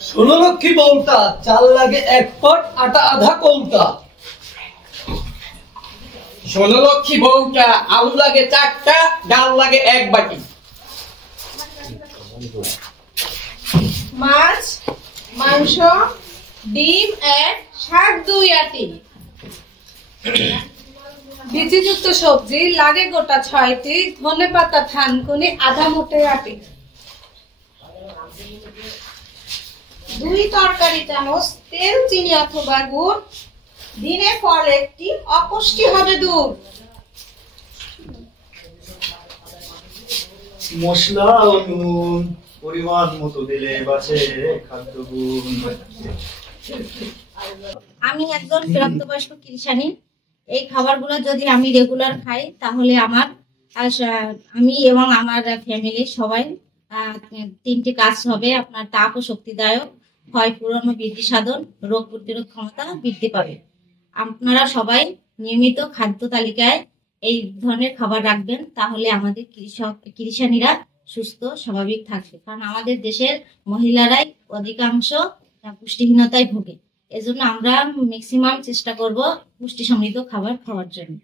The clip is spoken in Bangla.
ষোলো লক্ষ্মী বউটা, চাল লাগে 1 পট, আটা আধা কৌটা। 16 লক্ষ্মী বউটা, আলু লাগে 4টা, ডাল লাগে 1 বাটি। মাছ, মাংস, ডিম 1, শাক 2 আটি। বিচিযুক্ত সবজি লাগে গোটা 6টি, ধনেপাতা থানকুনি আধা মুঠে আটি। 2 তরকারি চামচ তেল, চিনি অথবা গুড়, দিনে ফল 1টি, অপুষ্টি হবে দূর। মশলা ও নুন পরিমাণ মতো দিলে বাঁচে খাদ্যগুণ। আমি একজন প্রাপ্তবয়স্ক কৃষাণী। এই খাবারগুলো যদি আমি রেগুলার খাই তাহলে আমি এবং আমার ফ্যামিলি সবাই 3টি কাজ হবে। আপনার তাপ ও শক্তিদায়ক, ক্ষয় পূরণ ও বৃদ্ধি সাধন, রোগ প্রতিরোধ ক্ষমতা বৃদ্ধি পাবে। আপনারা সবাই নিয়মিত খাদ্য তালিকায় এই ধরনের খাবার রাখবেন, তাহলে আমাদের কৃষাণীরা সুস্থ স্বাভাবিক থাকবে। কারণ আমাদের দেশের মহিলারাই অধিকাংশ পুষ্টিহীনতায় ভোগে। এজন্য আমরা ম্যাক্সিমাম চেষ্টা করব পুষ্টি সমৃদ্ধ খাবার খাওয়ার জন্য।